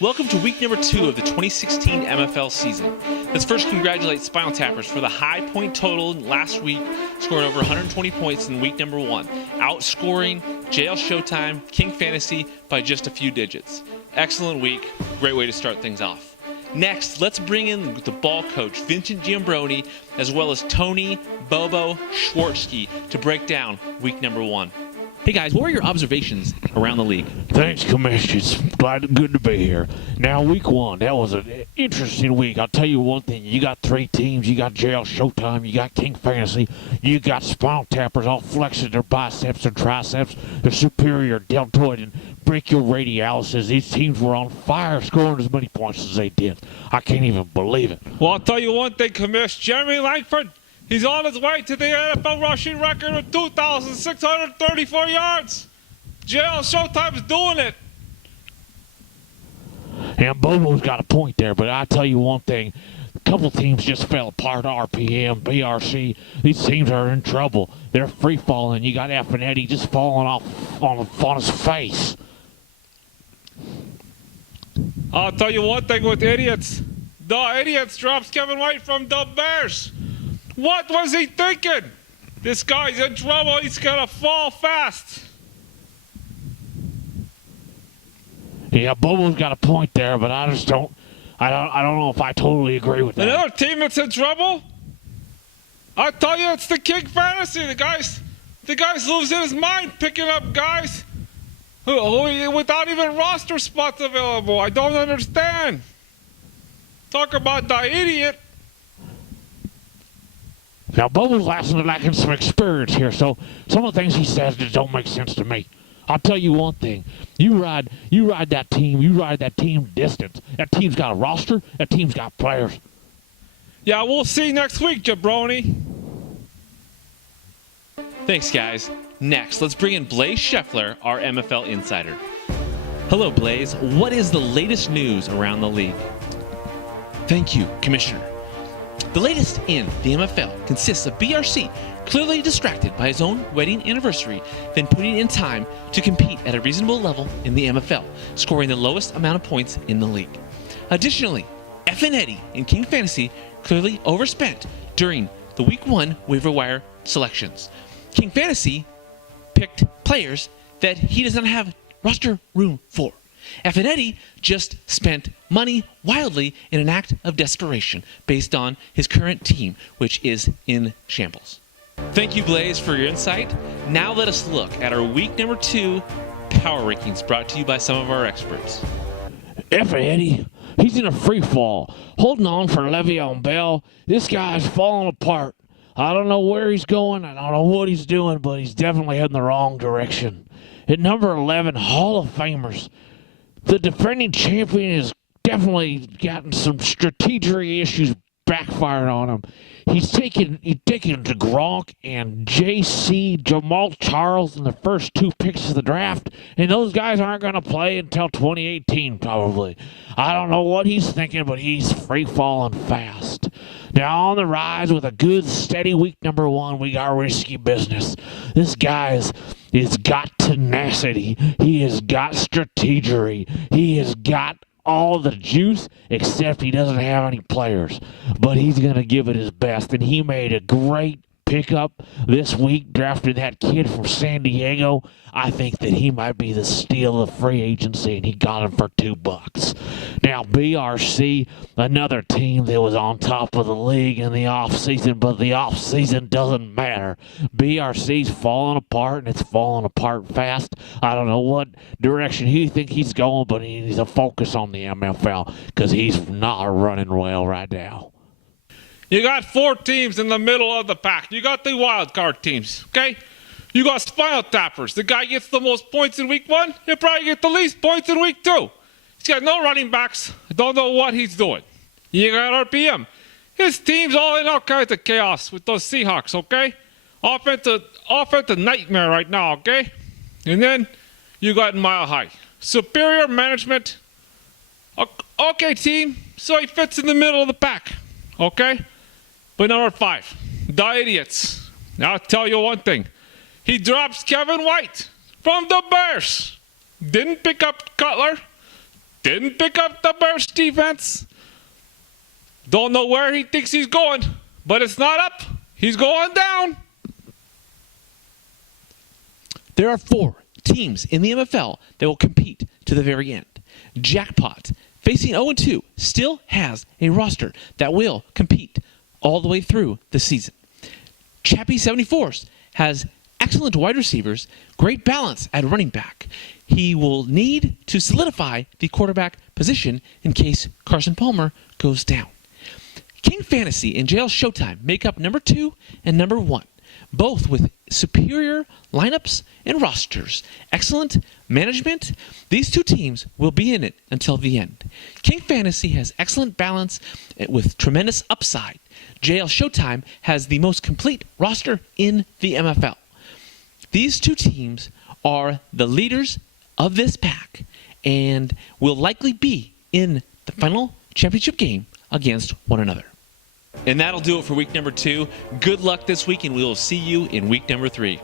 Welcome to week number 2 of the 2016 MFL season. Let's first congratulate Spinal Tappers for the high point total last week, scoring over 120 points in week number 1, outscoring JL Showtime, King Fantasy by just a few digits. Excellent week, great way to start things off. Next, let's bring in the ball coach, Vincent Giambroni, as well as Tony Bobo Schwartzky to break down week number 1. Hey guys, what were your observations around the league? Thanks, Commish. It's good to be here. Now, week 1, that was an interesting week. I'll tell you one thing. You got 3 teams. You got JL Showtime. You got King Fantasy. You got Spinal Tappers all flexing their biceps and triceps, their superior deltoid and brachioradialis. These teams were on fire, scoring as many points as they did. I can't even believe it. Well, I'll tell you one thing, Commish. Jeremy Langford, he's on his way to the NFL rushing record of 2,634 yards. JL Showtime's doing it. And Bobo's got a point there, but I tell you one thing. A couple teams just fell apart. RPM, BRC. These teams are in trouble. They're free-falling. You got Affinetti just falling off on his face. I'll tell you one thing with idiots. The idiots drops Kevin White from the Bears. What was he thinking? This guy's in trouble. He's going to fall fast. Yeah, Bobo's got a point there, but I don't know if I totally agree with that. Another team that's in trouble? I tell you, it's the King Fantasy. The guy's losing his mind picking up guys who without even roster spots available. I don't understand. Talk about the idiot. Now, Bobo's lacking some experience here, so some of the things he says just don't make sense to me. I'll tell you one thing. You ride that team distance. That team's got a roster. That team's got players. Yeah, we'll see next week, Jabroni. Thanks, guys. Next, let's bring in Blaze Scheffler, our MFL insider. Hello, Blaze. What is the latest news around the league? Thank you, Commissioner. The latest in the MFL consists of BRC clearly distracted by his own wedding anniversary, then putting in time to compete at a reasonable level in the MFL, scoring the lowest amount of points in the league. Additionally, Affinetti and King Fantasy clearly overspent during the Week 1 waiver wire selections. King Fantasy picked players that he does not have roster room for. Affinetti just spent money wildly in an act of desperation based on his current team, which is in shambles. Thank you, Blaze, for your insight. Now let us look at our week number 2 power rankings brought to you by some of our experts. Affinetti, he's in a free fall, holding on for Le'Veon Bell. This guy's falling apart. I don't know where he's going. I don't know what he's doing, but he's definitely heading the wrong direction. At number 11, Hall of Famers. The defending champion has definitely gotten some strategic issues backfired on him. He's taken to Gronk and JC Jamal Charles in the first 2 picks of the draft, and those guys aren't going to play until 2018 probably. I don't know what he's thinking, but he's free falling fast. Now on the rise with a good steady week number 1, we got Risky Business. This guy's got tenacity. He has got strategery. He has got all the juice, except he doesn't have any players. But he's going to give it his best, and he made a great pickup this week, drafted that kid from San Diego. I think that he might be the steal of free agency, and he got him for $2. Now, BRC, another team that was on top of the league in the offseason, but the offseason doesn't matter. BRC's falling apart, and it's falling apart fast. I don't know what direction he thinks he's going, but he needs to focus on the MFL because he's not running well right now. You got 4 teams in the middle of the pack. You got the wild card teams, okay? You got Spinal Tappers. The guy gets the most points in week 1. He'll probably get the least points in week 2. He's got no running backs. I don't know what he's doing. You got RPM. His team's all in all kinds of chaos with those Seahawks, okay? Offensive nightmare right now, okay? And then you got Mile High. Superior management. Okay, team. So he fits in the middle of the pack, okay? But number 5, the idiots. Now I'll tell you one thing. He drops Kevin White from the Bears. Didn't pick up Cutler. didn't pick up the burst defense. Don't know where he thinks he's going, but it's not up. He's going down. There are 4 teams in the MFL that will compete to the very end. Jackpot, facing 0-2, still has a roster that will compete all the way through the season. Chappie 74ers has excellent wide receivers, great balance at running back. He will need to solidify the quarterback position in case Carson Palmer goes down. King Fantasy and JL Showtime make up number 2 and number 1, both with superior lineups and rosters. Excellent management. These 2 teams will be in it until the end. King Fantasy has excellent balance with tremendous upside. JL Showtime has the most complete roster in the MFL. These 2 teams are the leaders of this pack and will likely be in the final championship game against one another. And that'll do it for week number 2. Good luck this week, and we will see you in week number 3.